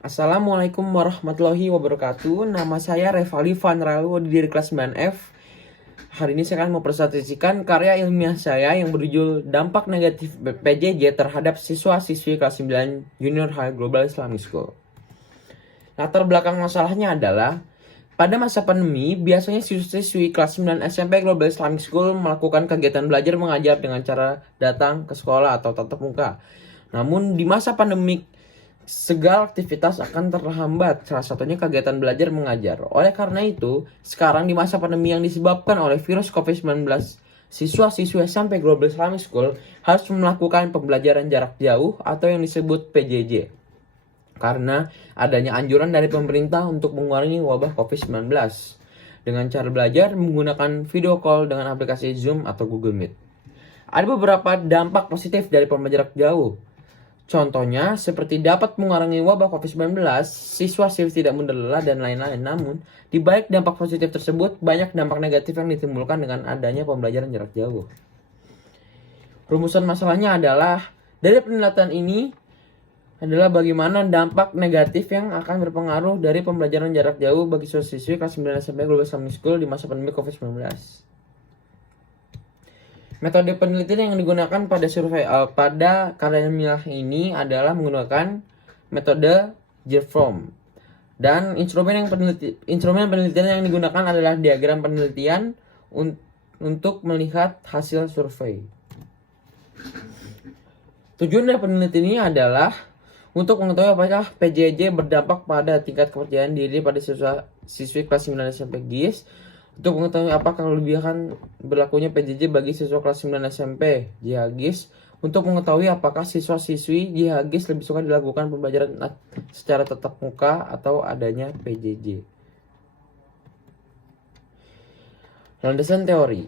Assalamualaikum warahmatullahi wabarakatuh. Nama saya Revaldi Van Ralu dari kelas 9F. Hari ini saya akan mempresentasikan karya ilmiah saya yang berjudul Dampak Negatif PJJ terhadap Siswa-siswi kelas 9 Junior High Global Islamic School. Latar belakang masalahnya adalah pada masa pandemi, biasanya siswa-siswi kelas 9 SMP Global Islamic School melakukan kegiatan belajar mengajar dengan cara datang ke sekolah atau tatap muka. Namun di masa pandemik, segala aktivitas akan terhambat, salah satunya kegiatan belajar mengajar. Oleh karena itu, sekarang di masa pandemi yang disebabkan oleh virus COVID-19, siswa-siswi SMP Global Islamic School harus melakukan pembelajaran jarak jauh atau yang disebut PJJ. Karena adanya anjuran dari pemerintah untuk mengurangi wabah COVID-19 dengan cara belajar menggunakan video call dengan aplikasi Zoom atau Google Meet. Ada beberapa dampak positif dari pembelajaran jarak jauh. Contohnya, seperti dapat mengurangi wabah COVID-19, siswa-siswi tidak mudah lelah, dan lain-lain. Namun, di balik dampak positif tersebut, banyak dampak negatif yang ditimbulkan dengan adanya pembelajaran jarak jauh. Rumusan masalahnya adalah, dari penelitian ini, adalah bagaimana dampak negatif yang akan berpengaruh dari pembelajaran jarak jauh bagi siswa-siswi kelas 9 SMP Global Islamic School di masa pandemi COVID-19. Metode penelitian yang digunakan pada survei pada karya ilmiah ini adalah menggunakan metode Jerform. Dan instrumen penelitian yang digunakan adalah diagram penelitian untuk melihat hasil survei. Tujuan dari penelitian ini adalah untuk mengetahui apakah PJJ berdampak pada tingkat kepercayaan diri pada siswi kelas 9 SMP GIS. Untuk mengetahui apakah kelebihan berlakunya PJJ bagi siswa kelas 9 SMP JHGIS. Untuk mengetahui apakah siswa-siswi JHGIS lebih suka dilakukan pembelajaran secara tatap muka atau adanya PJJ. Landasan teori.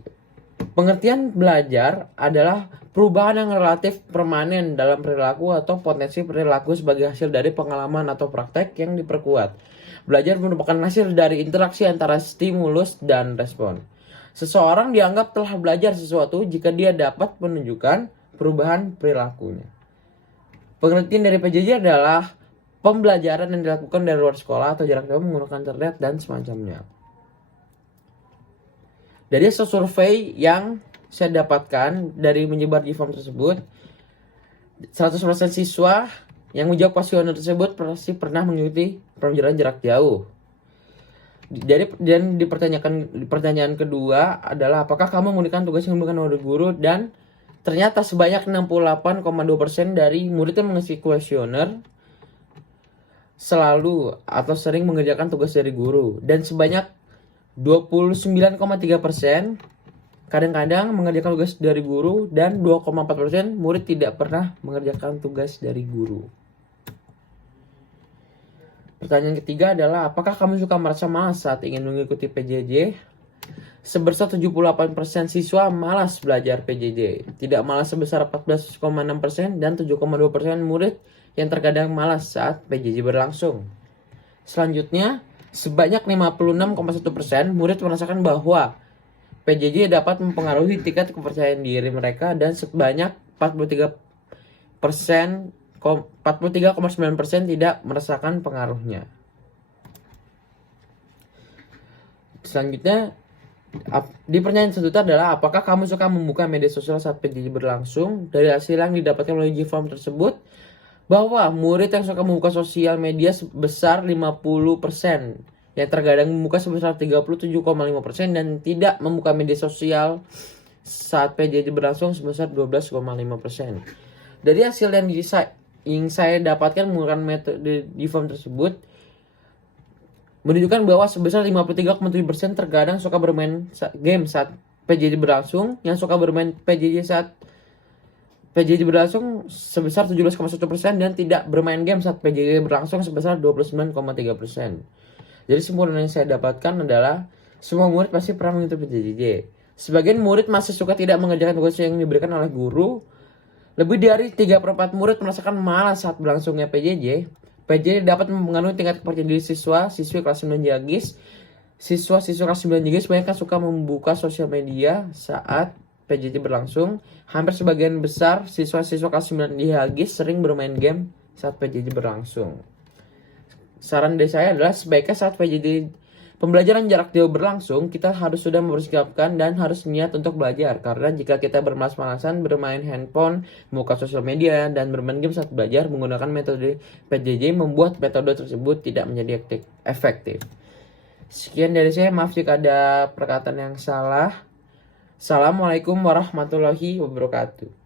Pengertian belajar adalah perubahan yang relatif permanen dalam perilaku atau potensi perilaku sebagai hasil dari pengalaman atau praktek yang diperkuat. Belajar merupakan hasil dari interaksi antara stimulus dan respon. Seseorang dianggap telah belajar sesuatu jika dia dapat menunjukkan perubahan perilakunya. Pengertian dari PJJ adalah pembelajaran yang dilakukan dari luar sekolah atau jarak jauh menggunakan internet dan semacamnya. Dari hasil survei yang saya dapatkan dari menyebar di form tersebut, 100% siswa yang menjawab kuesioner tersebut pasti pernah mengikuti pembelajaran jarak jauh. Dan pertanyaan kedua adalah apakah kamu menggunakan tugas yang diberikan oleh guru, dan ternyata sebanyak 68,2% dari murid yang mengisi kuesioner selalu atau sering mengerjakan tugas dari guru, dan sebanyak 29,3% kadang-kadang mengerjakan tugas dari guru, dan 2,4% murid tidak pernah mengerjakan tugas dari guru. Pertanyaan ketiga adalah apakah kamu suka merasa malas saat ingin mengikuti PJJ? Sebesar 78% siswa malas belajar PJJ. Tidak malas sebesar 14,6% dan 7,2% murid yang terkadang malas saat PJJ berlangsung. Selanjutnya, sebanyak 56,1% murid merasakan bahwa PJJ dapat mempengaruhi tingkat kepercayaan diri mereka, dan sebanyak 43,9% tidak merasakan pengaruhnya. Selanjutnya, di pertanyaan selanjutnya adalah apakah kamu suka membuka media sosial saat PJJ berlangsung? Dari hasil yang didapatkan melalui G-Form tersebut, bahwa murid yang suka membuka sosial media sebesar 50%, yang terkadang membuka sebesar 37,5%, dan tidak membuka media sosial saat PJJ berlangsung sebesar 12,5%. Dari hasil yang saya dapatkan menggunakan metode di form tersebut menunjukkan bahwa sebesar 53,7% terkadang suka bermain game saat PJJ berlangsung, yang suka bermain PJJ saat PJJ berlangsung sebesar 17,1%, dan tidak bermain game saat PJJ berlangsung sebesar 29,3%. Jadi kesimpulan yang saya dapatkan adalah semua murid pasti pernah mengikuti PJJ. Sebagian murid masih suka tidak mengerjakan tugas yang diberikan oleh guru. Lebih dari 3/4 murid merasakan malas saat berlangsungnya PJJ. PJJ dapat mempengaruhi tingkat kepercayaan diri siswa-siswi kelas 9 JHGIS. Siswa-siswa kelas 9 JHGIS banyak suka membuka sosial media saat PJJ berlangsung. Hampir sebagian besar siswa-siswa kelas 9 JHGIS sering bermain game saat PJJ berlangsung. Saran dari saya adalah sebaiknya saat pembelajaran jarak jauh berlangsung, kita harus sudah mempersiapkan dan harus niat untuk belajar. Karena jika kita bermalas-malasan bermain handphone, membuka sosial media, dan bermain game saat belajar menggunakan metode PJJ, membuat metode tersebut tidak menjadi efektif. Sekian dari saya, maaf jika ada perkataan yang salah. Assalamualaikum warahmatullahi wabarakatuh.